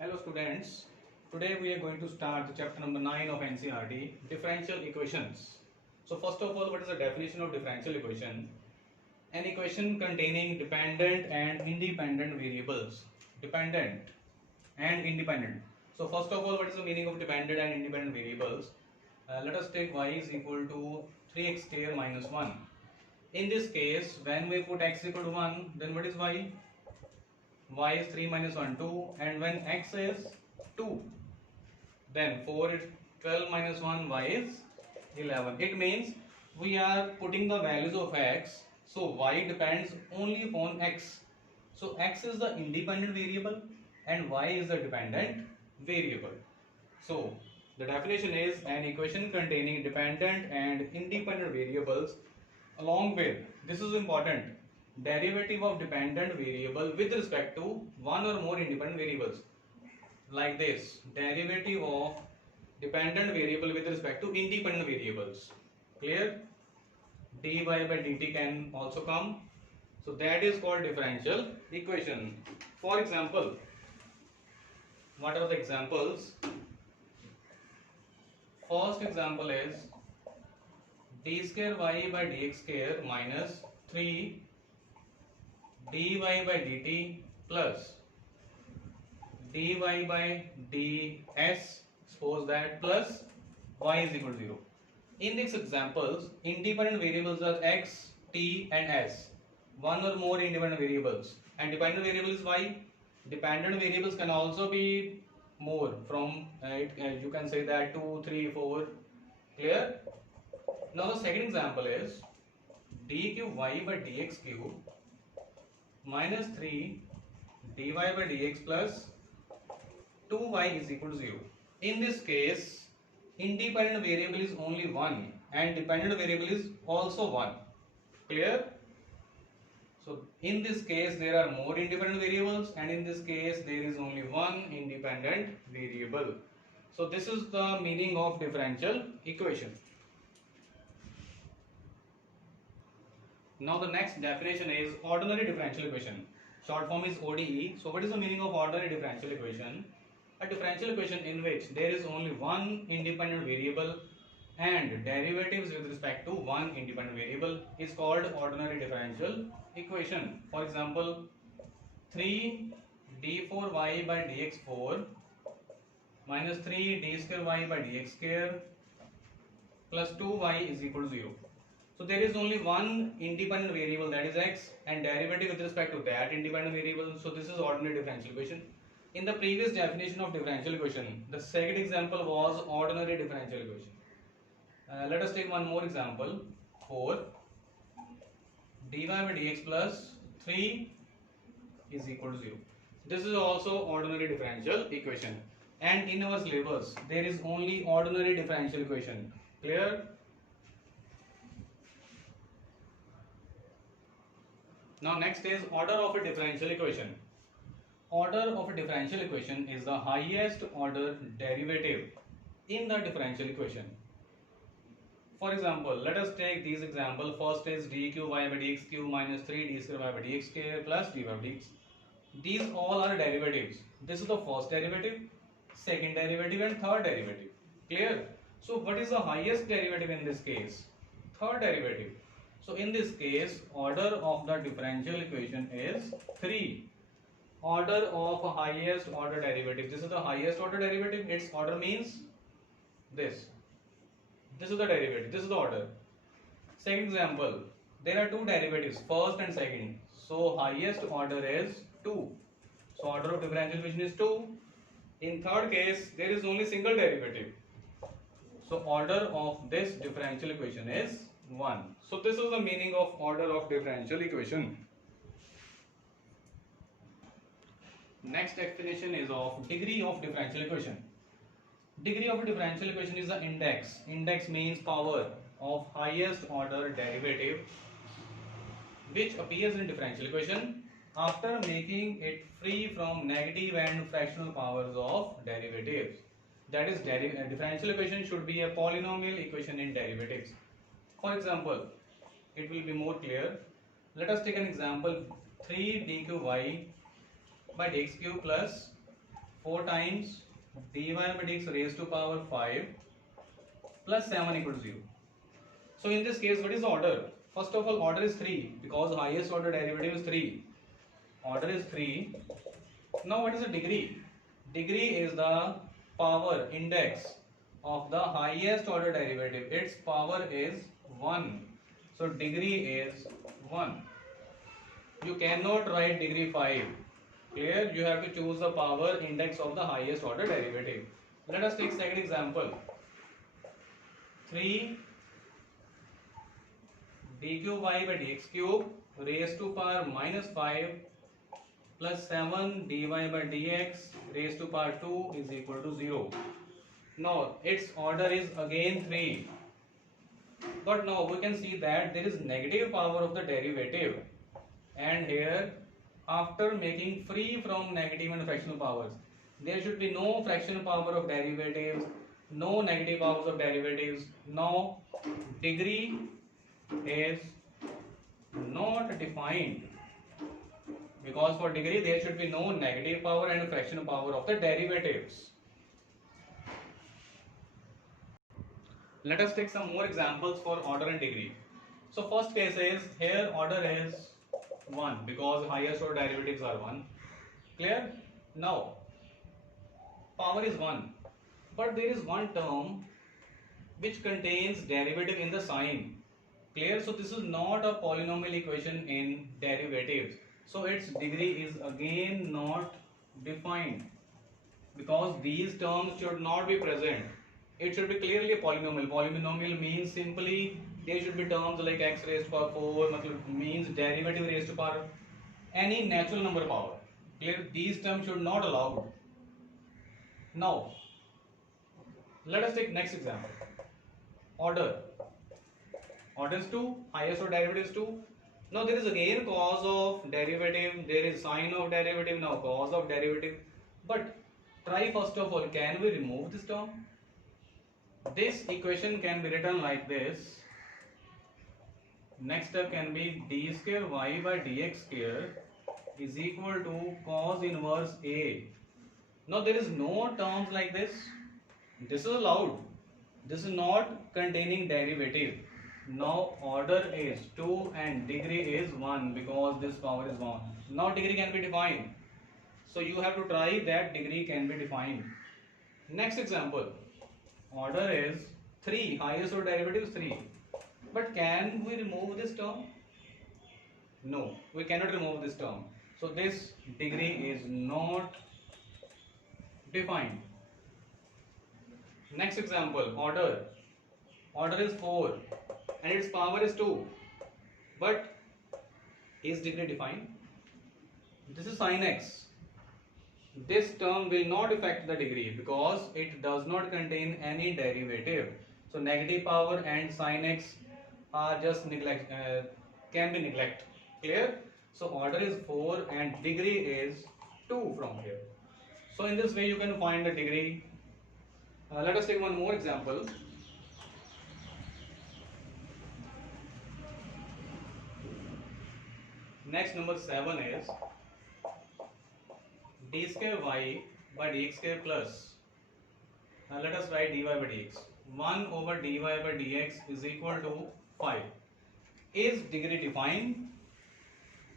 Hello students, today we are going to start the chapter number 9 of NCERT, differential equations. So first of all, what is the definition of differential equation? An equation containing dependent and independent variables. Dependent and independent. So first of all, what is the meaning of dependent and independent variables? Let us take y is equal to 3x square minus 1. In this case, when we put x equal to 1, then what is y? Y is 3 minus 1, 2, and when x is 2, then 4 is 12 minus 1, y is 11. It means we are putting the values of x, so y depends only upon x. So x is the independent variable and y is the dependent variable. So the definition is an equation containing dependent and independent variables along with, this is important, derivative of dependent variable with respect to one or more independent variables. Like this, derivative of dependent variable with respect to independent variables. Clear? dy by dt can also come. So that is called differential equation. For example, what are the examples? First example is d square y by dx square minus 3 dy by dt plus dy by ds, suppose that, plus y is equal to 0. In these examples, independent variables are x, t and s. One or more independent variables, and dependent variable is y. Dependent variables can also be more from you can say that 2, 3, 4. Clear? Now the second example is d cube y by dx cube minus 3 dy by dx plus 2y is equal to 0. In this case, independent variable is only 1 and dependent variable is also 1. Clear? So in this case there are more independent variables, and in this case there is only one independent variable. So this is the meaning of differential equation. Now the next definition is ordinary differential equation. Short form is ODE. So what is the meaning of ordinary differential equation? A differential equation in which there is only one independent variable and derivatives with respect to one independent variable is called ordinary differential equation. For example, 3 d4y by dx4 minus 3 d square y by dx square plus 2y is equal to 0. So there is only one independent variable, that is x, and derivative with respect to that independent variable. So this is ordinary differential equation. In the previous definition of differential equation, the second example was ordinary differential equation. Let us take one more example. 4 dy by dx plus 3 is equal to 0. This is also ordinary differential equation. And in our syllabus, there is only ordinary differential equation. Clear? Now next is order of a differential equation. Order of a differential equation is the highest order derivative in the differential equation. For example, let us take these examples. First is d cube y by dx cube minus 3 d square y by dx square plus d by dx. These all are derivatives. This is the first derivative, second derivative and third derivative. Clear? So what is the highest derivative in this case? Third derivative. So in this case, order of the differential equation is 3. Order of highest order derivative. This is the highest order derivative. Its order means this. This is the derivative. This is the order. Second example, there are two derivatives, first and second. So highest order is 2. So order of differential equation is 2. In third case, there is only single derivative. So order of this differential equation is 1. So this is the meaning of order of differential equation. Next definition is of degree of differential equation. Degree of a differential equation is the index. Index means power of highest order derivative which appears in differential equation after making it free from negative and fractional powers of derivatives. That is, differential equation should be a polynomial equation in derivatives. For example, it will be more clear. Let us take an example, 3 d cube y by dx cube plus 4 times dy by dx raised to power 5 plus 7 equal to 0. So in this case, what is the order? First of all, order is 3 because highest order derivative is 3. Order is 3. Now what is the degree? Degree is the power index of the highest order derivative. Its power is 1. So degree is 1. You cannot write degree 5. Clear? You have to choose the power index of the highest order derivative. Let us take second example. 3 dq by dx cube raised to power minus 5 plus 7 dy by dx raised to power 2 is equal to 0. Now its order is again 3. But now we can see that there is negative power of the derivative, and here after making free from negative and fractional powers, there should be no fractional power of derivatives, no negative powers of derivatives. Now degree is not defined because for degree there should be no negative power and fractional power of the derivatives. Let us take some more examples for order and degree. So first case is, here order is 1 because highest order derivatives are 1. Clear? Now power is 1, but there is one term which contains derivative in the sign. Clear? So this is not a polynomial equation in derivatives. So its degree is again not defined because these terms should not be present. It should be clearly a polynomial. Polynomial means simply there should be terms like x raised to power 4, means derivative raised to power any natural number power. Clear? These terms should not allowed. Now let us take next example. Order. Order is 2, highest order derivative is 2. Now there is again cause of derivative, there is sign of derivative, now cause of derivative. But try first of all, can we remove this term? This equation can be written like this. Next step can be d square y by dx square is equal to cos inverse A. Now there is no terms like this. This is allowed. This is not containing derivative. Now order is 2 and degree is 1 because this power is 1. Now degree can be defined. So you have to try that degree can be defined. Next example. Order is 3, highest order derivative is 3. But can we remove this term? No, we cannot remove this term. So this degree is not defined. Next example, order. Order is 4 and its power is 2. But is degree defined? This is sin x. This term will not affect the degree because it does not contain any derivative. So negative power and sin x are just can be neglected. Clear? So order is 4 and degree is 2 from here. So in this way you can find the degree. Let us take one more example. Next, number 7 is d square y by dx square plus. Now let us write dy by dx. 1 over dy by dx is equal to 5. Is degree defined?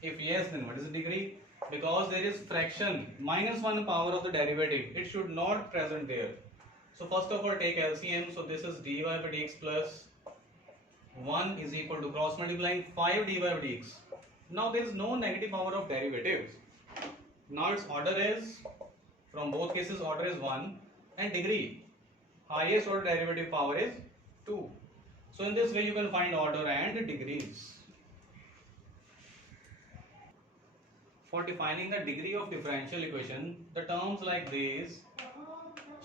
If yes, then what is the degree? Because there is fraction minus 1 power of the derivative, it should not present there. So first of all take LCM. So this is dy by dx plus 1 is equal to cross multiplying 5 dy by dx. Now there is no negative power of derivatives. Now its order is, from both cases order is 1 and degree, highest order derivative power is 2. So in this way you can find order and degrees. For defining the degree of differential equation, the terms like these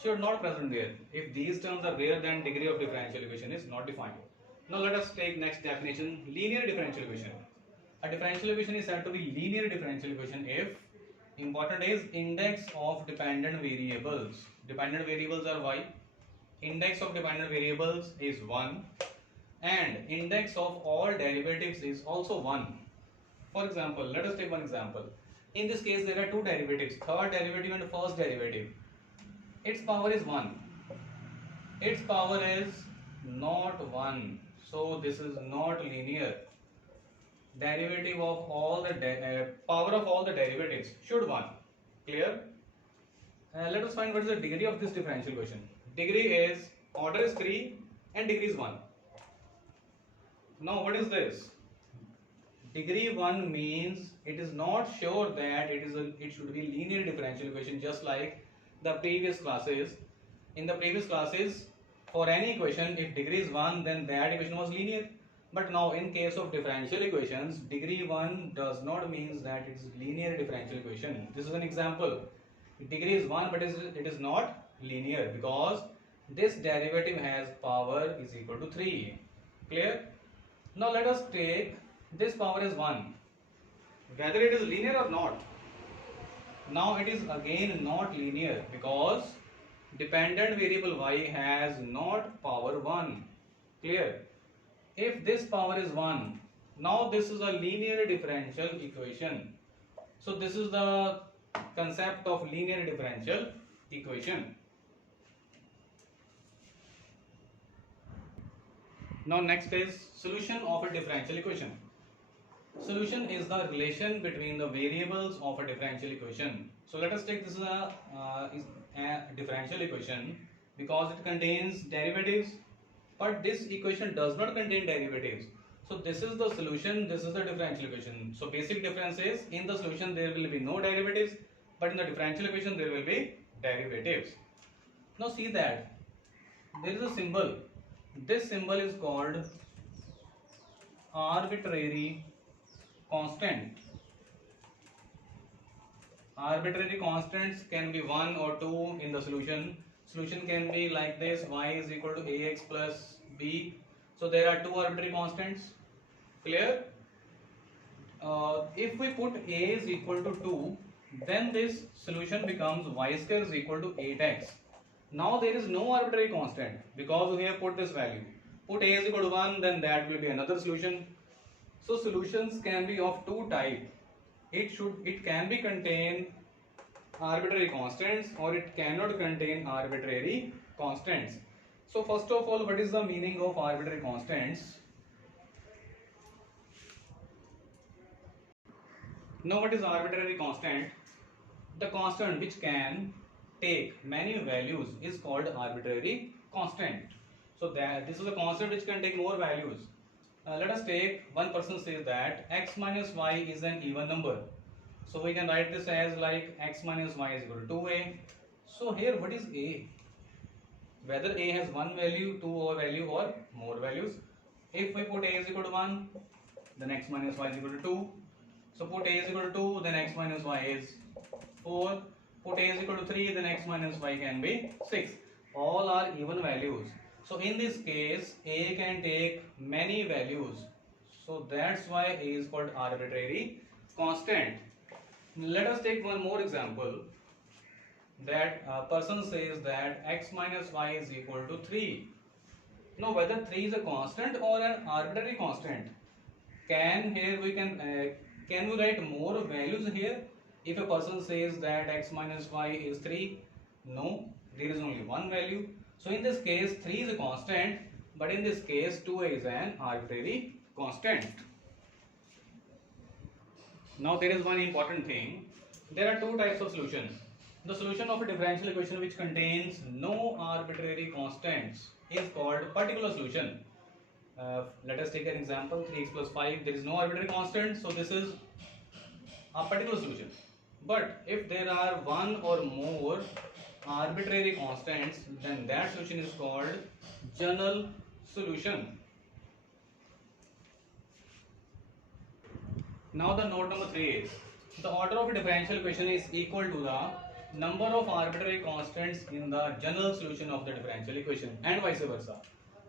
should not present there. If these terms are there, then degree of differential equation is not defined. Now let us take next definition, linear differential equation. A differential equation is said to be linear differential equation if important is index of dependent variables. Dependent variables are y. Index of dependent variables is 1 and index of all derivatives is also 1. For example, let us take one example. In this case, there are two derivatives, third derivative and first derivative. Its power is 1. Its power is not 1. So this is not linear. Derivative of all the power of all the derivatives should 1. Clear? Let us find what is the degree of this differential equation. Degree is, order is 3 and degree is 1. Now what is this? Degree 1 means it is not sure that it should be linear differential equation, just like the previous classes. In the previous classes, for any equation, if degree is 1, then that equation was linear. But now in case of differential equations, degree 1 does not mean that it is linear differential equation. This is an example. Degree is 1, but it is not linear because this derivative has power is equal to 3. Clear? Now let us take this power is 1. Whether it is linear or not. Now it is again not linear because dependent variable y has not power 1. Clear? If this power is 1, now this is a linear differential equation. So this is the concept of linear differential equation. Now next is solution of a differential equation. Solution is the relation between the variables of a differential equation. So let us take this as a differential equation because it contains derivatives, but this equation does not contain derivatives. So this is the solution, this is the differential equation. So basic difference is in the solution there will be no derivatives, but in the differential equation there will be derivatives. Now see that there is a symbol. This symbol is called arbitrary constant. Arbitrary constants can be 1 or 2 in the solution. Solution can be like this, y is equal to ax plus b. So there are two arbitrary constants. Clear? If we put a is equal to 2, then this solution becomes y square is equal to 8x. Now there is no arbitrary constant because we have put this value. Put a is equal to 1, then that will be another solution. So solutions can be of two types. It can be contain arbitrary constants or it cannot contain arbitrary constants. So first of all, what is the meaning of arbitrary constants? Now what is arbitrary constant? The constant which can take many values is called arbitrary constant. So this is a constant which can take more values. Let us take, one person says that x minus y is an even number. So we can write this as like x minus y is equal to 2a. So here what is a? Whether a has one value, two value or more values. If we put a is equal to 1, then x minus y is equal to 2. So put a is equal to 2, then x minus y is 4. Put a is equal to 3, then x minus y can be 6. All are even values. So in this case, a can take many values. So that's why a is called arbitrary constant. Let us take one more example. That a person says that x minus y is equal to 3. Now whether 3 is a constant or an arbitrary constant? Can we write more values here? If a person says that x minus y is 3, no, there is only one value. So in this case 3 is a constant, but in this case 2a is an arbitrary constant. Now there is one important thing. There are two types of solutions. The solution of a differential equation which contains no arbitrary constants is called particular solution. Let us take an example, 3x plus 5, there is no arbitrary constant, so this is a particular solution. But if there are one or more arbitrary constants, then that solution is called general solution. Now the note number 3 is, the order of a differential equation is equal to the number of arbitrary constants in the general solution of the differential equation and vice versa.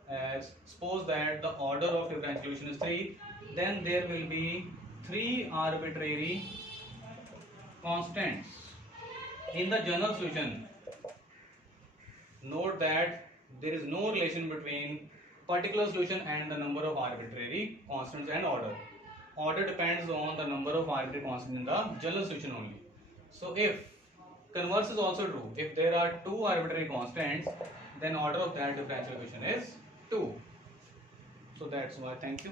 As suppose that the order of differential equation is 3, then there will be 3 arbitrary constants in the general solution. Note that there is no relation between particular solution and the number of arbitrary constants and order. order depends on the number of arbitrary constants in the general solution only. So if converse is also true, if there are two arbitrary constants, then order of that differential equation is 2. So that's why. Thank you.